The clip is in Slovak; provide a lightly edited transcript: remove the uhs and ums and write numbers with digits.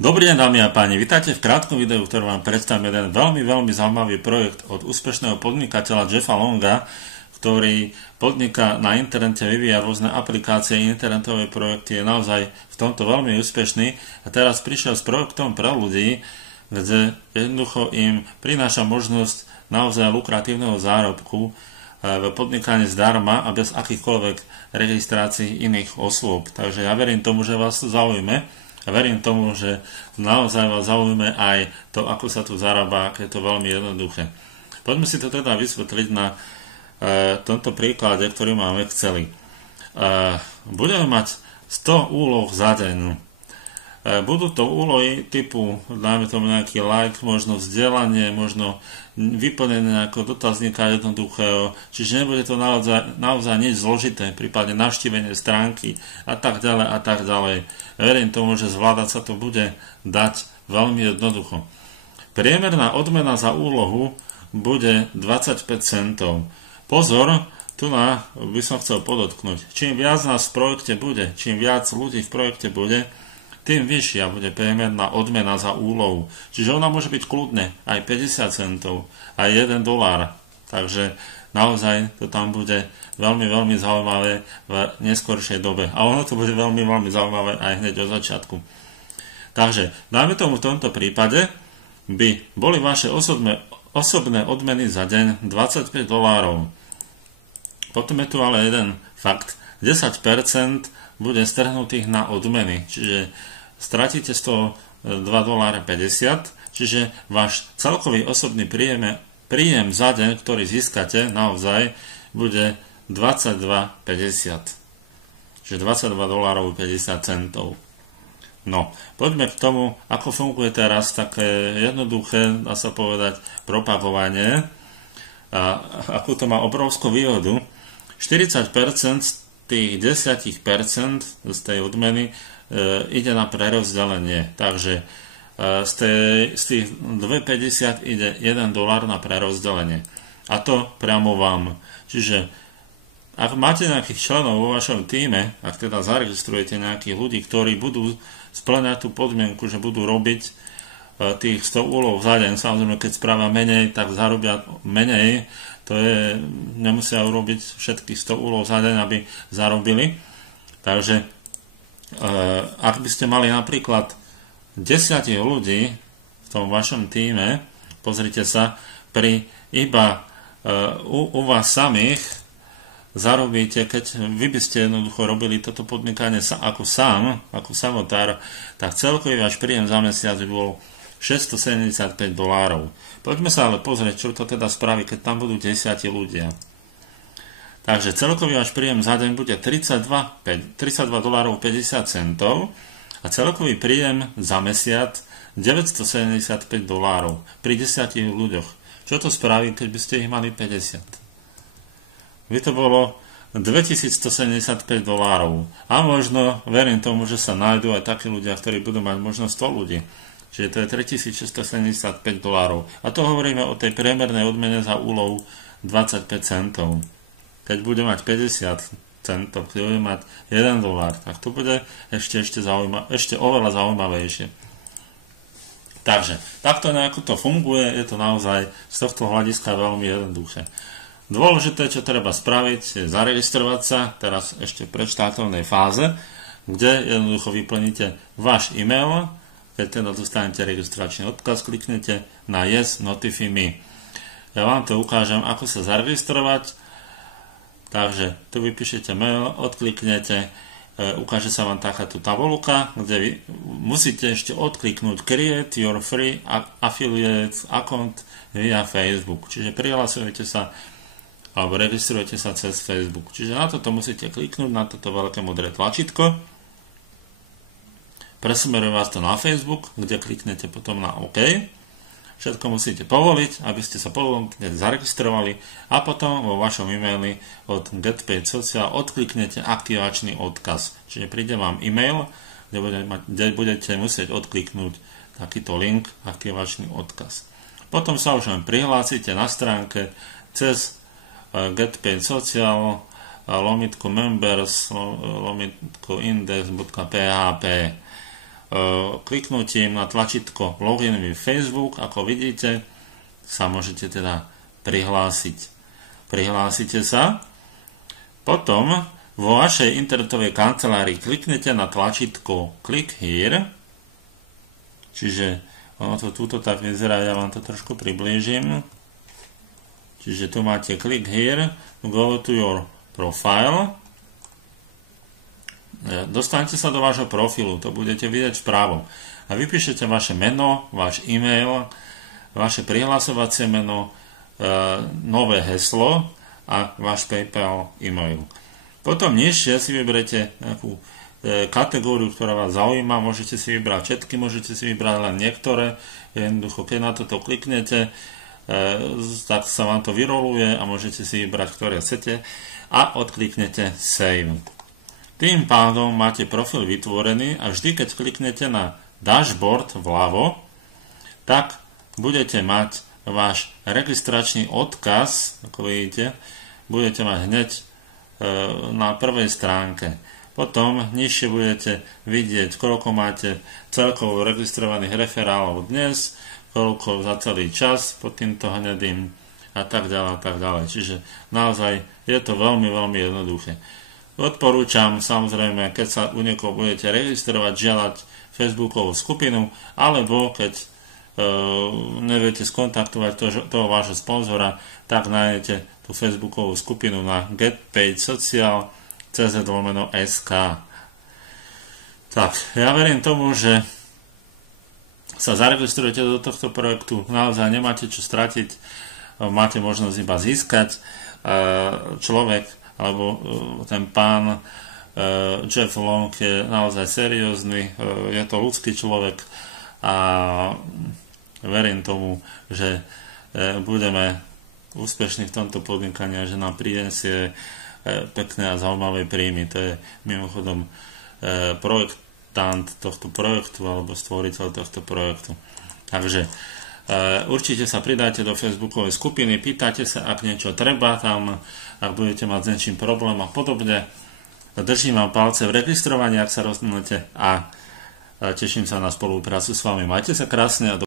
Dobrý deň, dámy a páni, vítajte v krátkom videu, ktorý vám predstavím jeden veľmi zaujímavý projekt od úspešného podnikateľa Jeffa Longa, ktorý podniká na internete, vyvíja rôzne aplikácie, internetové projekty, je naozaj v tomto veľmi úspešný a teraz prišiel s projektom pre ľudí, kde jednoducho im prináša možnosť naozaj lukratívneho zárobku v podnikaní zdarma a bez akýchkoľvek registrácií iných osôb. Takže ja verím tomu, že vás to zaujme. A verím tomu, že naozaj vás zaujíma aj to, ako sa tu zarába, aké je to veľmi jednoduché. Poďme si to teda vysvetliť na tomto príklade, ktorý máme v Exceli. Budeme mať 100 úloh za deň. Budú to úlohy typu, dáme tomu nejaký like, možno vzdelanie, možno vyplnenie nejakého dotazníka jednoduchého, čiže nebude to naozaj nič zložité, prípadne navštívenie stránky a tak ďalej. Verím tomu, že zvládať sa to bude dať veľmi jednoducho. Priemerná odmena za úlohu bude 25 centov. Pozor, tu by som chcel podotknúť, čím viac nás v projekte bude, čím viac ľudí v projekte bude, tým vyššia bude priemerná odmena za úlohu. Čiže ona môže byť kľudne aj 50 centov, aj $1. Takže naozaj to tam bude veľmi zaujímavé v neskoršej dobe. A ono to bude veľmi zaujímavé aj hneď od začiatku. Takže, dáme tomu v tomto prípade, by boli vaše osobné odmeny za deň $25. Potom je tu ale jeden fakt. 10% bude strhnutých na odmeny, čiže stratíte z toho $2.50, čiže váš celkový osobný príjem za deň, ktorý získate, naozaj bude $22.50. Čiže $22.50. No, poďme k tomu, ako funguje teraz také jednoduché, dá sa povedať, propagovanie. A akú to má obrovskú výhodu. 40% tých 10% z tej odmeny ide na prerozdelenie. Takže z tých 2,50 ide $1 na prerozdelenie. A to priamo vám. Čiže ak máte nejakých členov vo vašom týme, ak teda zaregistrujete nejakých ľudí, ktorí budú spĺňať tú podmienku, že budú robiť tých 100 úloh za deň, samozrejme keď spravia menej, tak zarobia menej. To je, nemusia urobiť všetkých 100 úloh za deň, aby zarobili. Takže ak by ste mali napríklad 10 ľudí v tom vašom týme, pozrite sa, pri iba u vás samých zarobíte, keď vy by ste jednoducho robili toto podnikanie ako samotár, tak celkový váš príjem za mesiac by bol $675. Poďme sa ale pozrieť, čo to teda spraví, keď tam budú 10 ľudia. Takže celkový váš príjem za deň bude $32.50 a celkový príjem za mesiac $975 pri 10 ľuďoch. Čo to spraví, keď by ste ich mali 50? By to bolo $2175. A možno, verím tomu, že sa nájdú aj takí ľudia, ktorí budú mať možno 100 ľudí. Čiže to je $3675. A to hovoríme o tej priemernej odmene za úlohu 25 centov. Keď bude mať 50 centov, keď bude mať $1, tak to bude ešte oveľa zaujímavejšie. Takže, takto nejako to funguje, je to naozaj z tohto hľadiska veľmi jednoduché. Dôležité, čo treba spraviť, je zaregistrovať sa, teraz ešte v predštartovnej fáze, kde jednoducho vyplníte váš e-mail. Keď teda dostanete registračný odkaz, kliknete na Yes, Notify Me. Ja vám to ukážem, ako sa zaregistrovať. Takže tu vypíšete mail, odkliknete, ukáže sa vám takáto tabuľka, kde vy musíte ešte odkliknúť Create your free affiliate account via Facebook. Čiže prihlasujete sa alebo registrujete sa cez Facebook. Čiže na toto musíte kliknúť, na toto veľké modré tlačítko. Presmeruje vás to na Facebook, kde kliknete potom na OK. Všetko musíte povoliť, aby ste sa zaregistrovali a potom vo vašom e-maili od GetPaid Social odkliknete aktivačný odkaz. Čiže príde vám e-mail, kde budete musieť odkliknúť takýto link, aktivačný odkaz. Potom sa už len prihlásite na stránke cez GetPaid Social /members /index.php. kliknutím na tlačítko Login with Facebook, ako vidíte, sa môžete teda prihlásiť. Prihlásite sa, potom vo vašej internetovej kancelárii kliknete na tlačítko Click Here, čiže ono to túto tak vyzerá, ja vám to trošku priblížim. Čiže tu máte Click Here, go to your profile. Dostanete sa do vášho profilu, to budete vidieť vpravo. A vypíšete vaše meno, váš e-mail, vaše prihlasovacie meno, nové heslo a váš PayPal e-mail. Potom nižšie si vyberete nejakú kategóriu, ktorá vás zaujíma, môžete si vybrať všetky, môžete si vybrať len niektoré. Jednoducho, keď na toto kliknete, tak sa vám to vyroluje a môžete si vybrať, ktoré chcete a odkliknete Save. Tým pádom máte profil vytvorený a vždy, keď kliknete na dashboard vľavo, tak budete mať váš registračný odkaz, ako vidíte, budete mať hneď na prvej stránke. Potom nižšie budete vidieť, koľko máte celkovo registrovaných referálov dnes, koľko za celý čas pod týmto hnedým a tak ďalej, a tak ďalej. Čiže naozaj je to veľmi, veľmi jednoduché. Odporúčam samozrejme, keď sa u niekoho budete registrovať, žiadať Facebookovú skupinu, alebo keď neviete skontaktovať toho vášho sponzora, tak nájdete tú Facebookovú skupinu na getpaidsocial.cz/sk. Tak, ja verím tomu, že sa zaregistrujete do tohto projektu, naozaj nemáte čo stratiť, máte možnosť iba získať. Človek alebo ten pán Jeff Long je naozaj seriózny, je to ľudský človek a verím tomu, že budeme úspešní v tomto podnikaní a že nám prinesie pekné a zaujímavé príjmy. To je mimochodom projektant tohto projektu alebo stvoriteľ tohto projektu. Takže určite sa pridajte do Facebookovej skupiny, pýtajte sa, ak niečo treba tam, ak budete mať s niečím problém a podobne. Držím vám palce v registrovaní, ak sa rozhodnete a teším sa na spoluprácu s vami. Majte sa krásne a